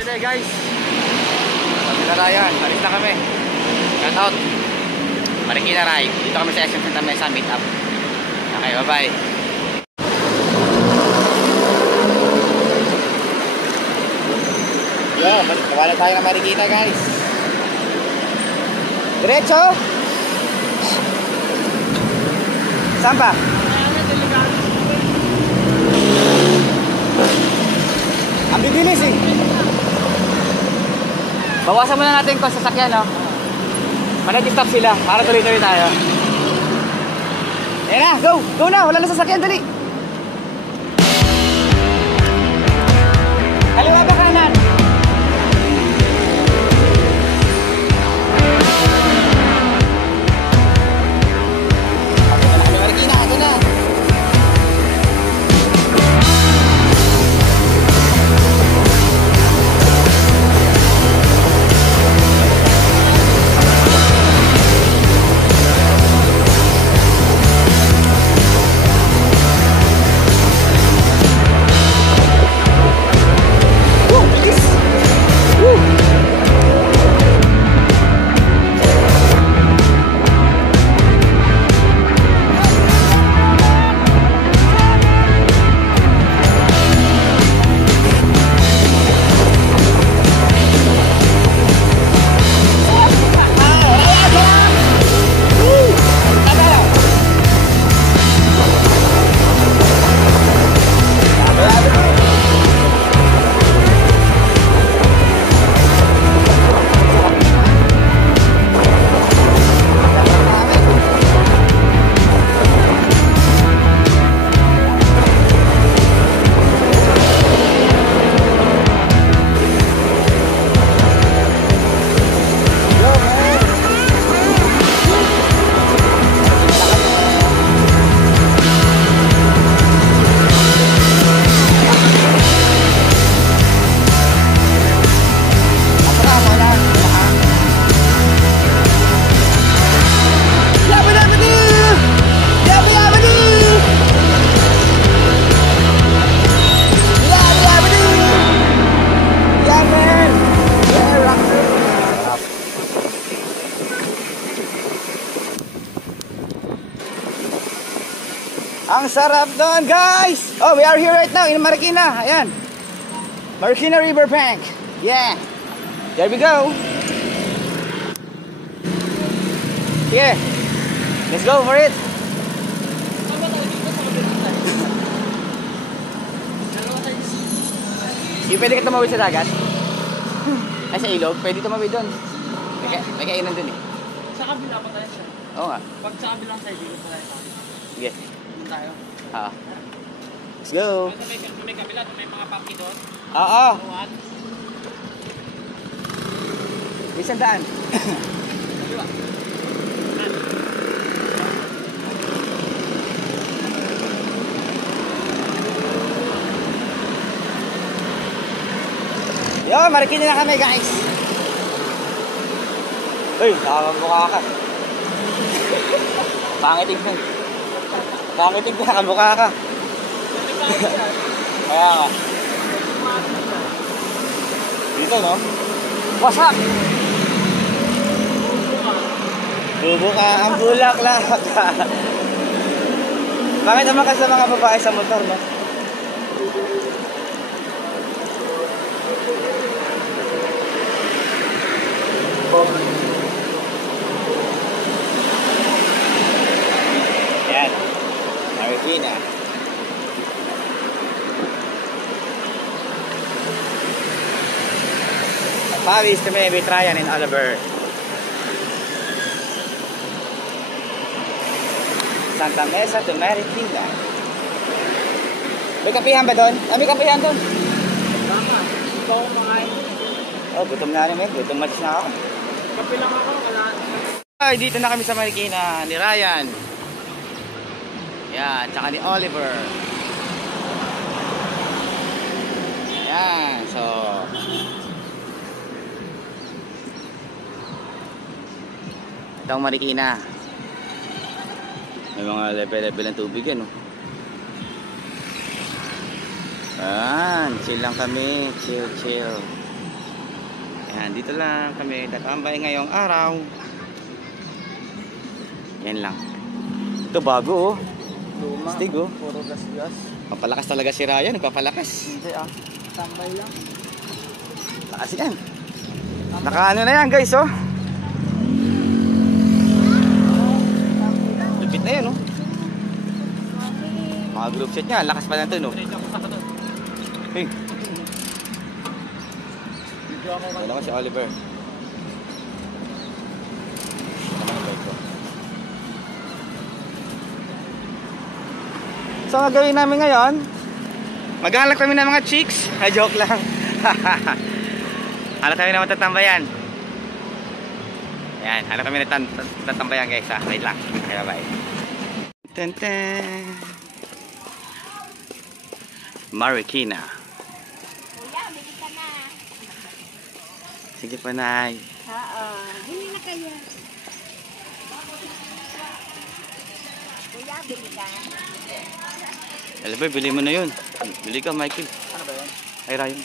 Today guys, Ryan, alis na kami. Shout out Marikina Ride. Dito kami sa SM Santa Mesa meet up. Okay, bye bye. Yo, wala tayo ng Marikina guys. Diretso. Saan pa? Ang bibilis eh. Bawasan muna natin kung sasakyan, no? Manag-stop sila para tuloy-tuloy tayo. Ayan na, go! Go na! Wala na sasakyan, dali! Kaliwa ba kanan? Marikina, ito na! Ang sarap doon guys. Oh, we are here right now in Marikina. Ayan, Marikina River Bank. Yeah, there we go. Here, let's go for it. Yung pwede ka tumawid sa dagat? Ay, sa ilog? Pwede tumawid doon. May kainan doon eh. Sa kabila pa tayo siya. Oo nga. Pag sa kabilang side, dito pa tayo. Sige. Tayo. Let's go. May kabila, may mga papi doon. Oo. May sandaan. Kaliwa. Yo, Marikina na kami guys. Uy, nakamukha ka. Pangitignan. Pangitignan, nakamukha ka. Kaya nga. Dito, no? Wasak! Bubo ka, ang bulak lang. Bakit naman kasi mga babae sa motor, no? Yan, Marikina. Paris to maybe Tryon and Oliver. Santa Mesa to Marikina. May kapihan ba doon? May kapihan doon. Tama. Ikaw kumakain. Oh, gutom na rin eh. Gutom match na ako. Kape lang ako. Ay, dito na kami sa Marikina ni Ryan. Yan, tsaka ni Oliver. Yan, so Ito ang Marikina. May mga level-level ng tubig yan, oh. Ayan, chill lang kami. Chill. Ayan, dito lang kami tatambay ngayong araw. Yan lang. Ito bago, oh. Luma. Stig, oh. Puro gas-gas. Papalakas talaga si Ryan. Nagpapalakas. Hindi ah. Tambay lang. Lakas yan. Nakaano na yan, guys, oh. Lupit na yan, oh. Mga group set niya. Lakas pa na ito, no. Hey. Ano naman si Oliver. So, ang gagawin namin ngayon, maghanap kami ng mga chicks. Ay, joke lang. Hanap kami ng tatambayan. Ayan, hanap kami ng tatambayan, guys, ha. Wait lang. Okay, bye. Ten. Marikina. Kuya, bili ka na. Sige pa, Nay. Oo, bili na kayo. Kuya, bili ka. Oliver, bili mo na yun. Bili ka, Michael. Ano ba yun? Ay, Ryan.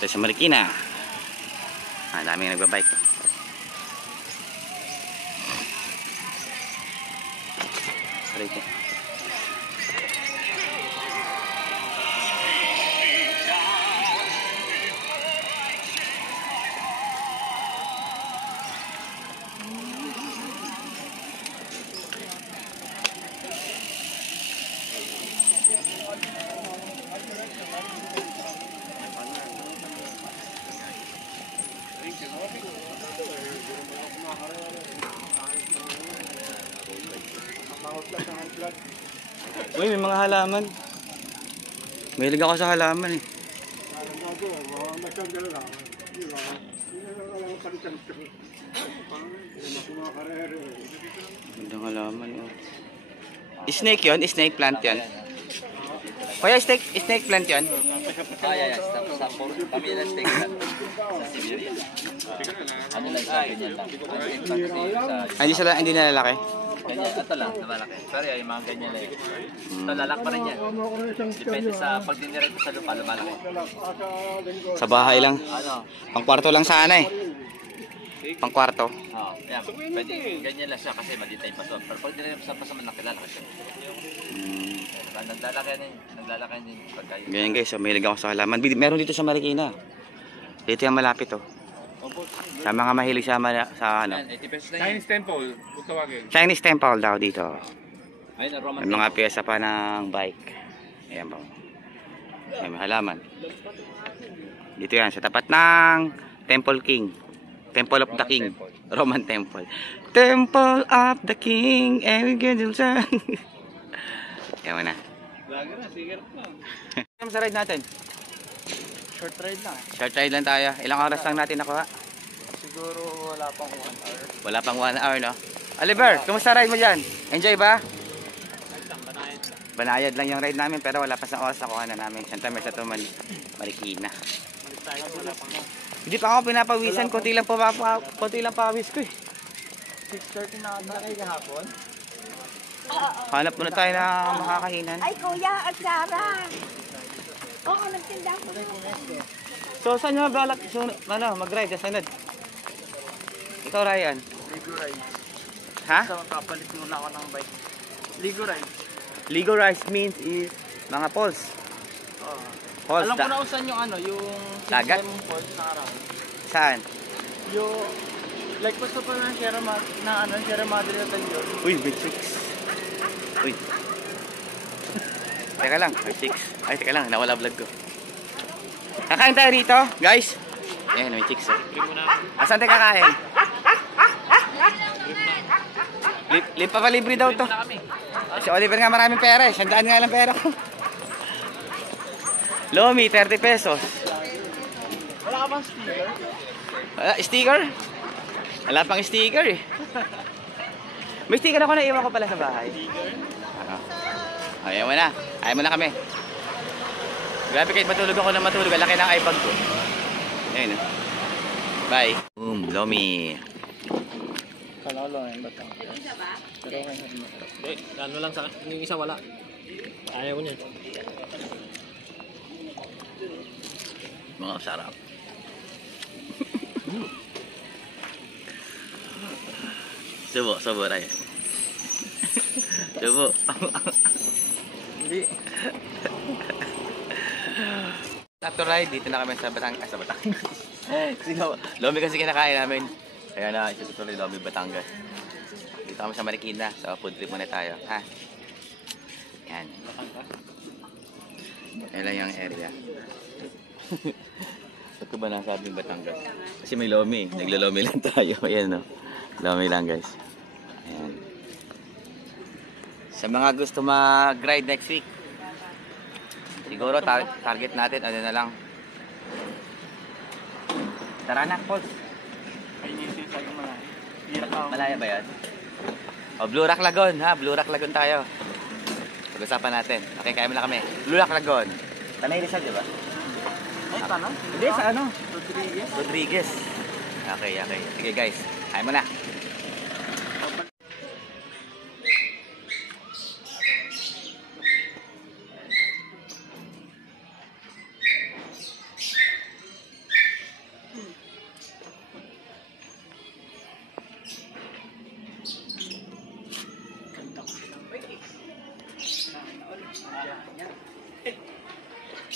Ito sa Marikina. Ang daming nagbabike. Marikina. Uy, may mga halaman. Mahilig ako sa halaman, eh. Magandang halaman, oh. Snake yun? Snake plant yan? Kuya, snake plant yan? Kaya yan. Sa pamilya steak lang. Sa Siberia. Ano lang sa ganyan lang. Hindi na lalaki? Ganyan. Ito lang. Namalaki. Pero yung mga ganyan lang. Ito lalak pa rin yan. Depende sa pag diniret sa lupa, lumalaki. Sa bahay lang. Ano? Pangkwarto lang sana, eh. Pangkwarto. Oo. Yan. Pwede. Ganyan lang siya kasi maliit na yung paso. Pero pag diniret sa paso, malaki lalaki siya. Naglalaki din pagkayo. Ganyan, guys, so mahilig ako sa halaman. Meron dito sa Marikina. Dito yung malapit, oh. Sa mga mahilig sa ano. Chinese temple. Chinese temple daw dito. Ayun, Roman May mga pyesa pa ng bike. Ayan po. May halaman. Dito yan, sa tapat ng Temple King. Temple of the King. Roman Temple. Temple of the King. And Gandalsan. Ewan na. Ano sa ride natin? Short ride lang. Short ride lang tayo. Ilang oras lang natin nakuha? Siguro wala pang 1 hour. Wala pang 1 hour, no? Oliver, kumusta ride mo dyan? Enjoy ba? Banayad lang yung ride namin pero wala pa sa oras nakuha na namin. Santa Mesa to Marikina. Hindi pa ako pinapawisan. Kunti lang pawis ko, eh. 6:30 na kayo kahapon. Hanap muna tayo na makakahinan. Ay, kuya, at Sarah. Oo, nagtinda ko. So, saan nyo balak mag-ride? Sunod. Ikaw, Ryan. Ligo ride. Ha? So, kapalit muna ako ng bike. Ligo ride. Ligo rides means is mga falls. Oo. Falls. Alam ko na kung saan yung ano, yung Dagat? system falls na araw. Saan? Yung, like gusto ko ng Sierra Madre na tayo. Uy, big six. Uy. Teka lang, may six. Ay, teka lang, nawala vlog ko. Kakain tayo rito, guys. Ayan, may chicks, oh. Asan tayo kakain? Libre daw to. Si Oliver nga maraming pera, eh. 100 nga lang pera ko. Lomi, 30 pesos. Wala ka bang sticker? Wala, sticker? Wala pang sticker, eh. May sticker ako na iwan ko pala sa bahay. Ayaw mo na. Ayaw mo na kami. Grabe kahit matulog ako na matulog. Ang laki ng iPad ko. Ayun, oh. Bye. Lomi. Kala ko lang yung batang. Pero okay. Hindi, ano lang sa yung isa wala. Ayaw ko niya. Mga sarap. Subo tayo. Subo. Hindi. After ride, dito na kami sa Batangas. Sa Batangas. Lomi kasi kinakain namin. Kaya na, itutuloy Lomi Batangas. Dito kami sa Marikina. So, food trip muna tayo. Ha? Yan. Yan lang yung area. Ba't ko ba nasabing Batangas? Kasi may Lomi. Naglo-Lomi lang tayo. Ayan, no? Lomi lang, guys. Ayan. Sa mga gusto mag-ride next week, siguro target natin, ano na lang. Taranak Falls. Ay, hindi sinasabi mo malaya. Hirap ako. Malaya ba yan? O, Blue Rock Lagoon, ha? Blue Rock Lagoon tayo. Pag-usapan natin. Okay, kaya mo na kami. Blue Rock Lagoon. Tanay Rizal, di ba? Ay, paano? Hindi, sa ano? Rodriguez. Rodriguez. Okay. Sige, guys. Kaya mo na.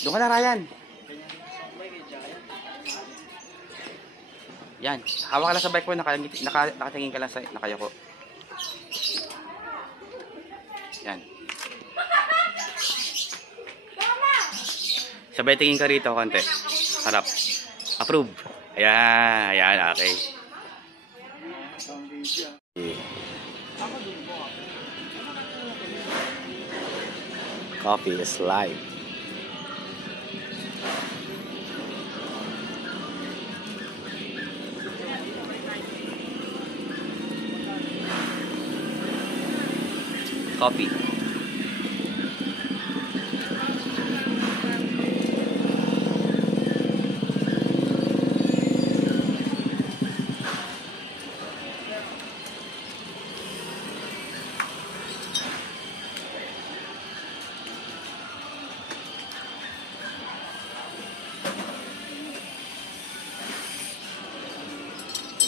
Doon ka na, Ryan. Yan. Hawak ka lang sa bike mo. Nakatingin ka lang sa nakayoko. Yan. Sabay tingin ka rito, konti. Harap. Approve. Ayan. Okay. Coffee is live. Coffee.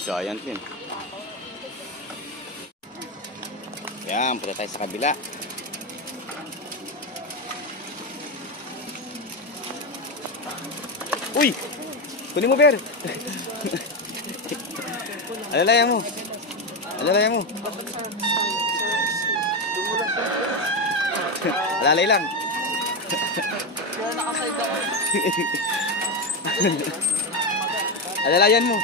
Giant yun. Yan, punta tayo sa kabila. Uy! Kunin mo, Ber! Alalayan mo. Alalay lang. Alalayan mo.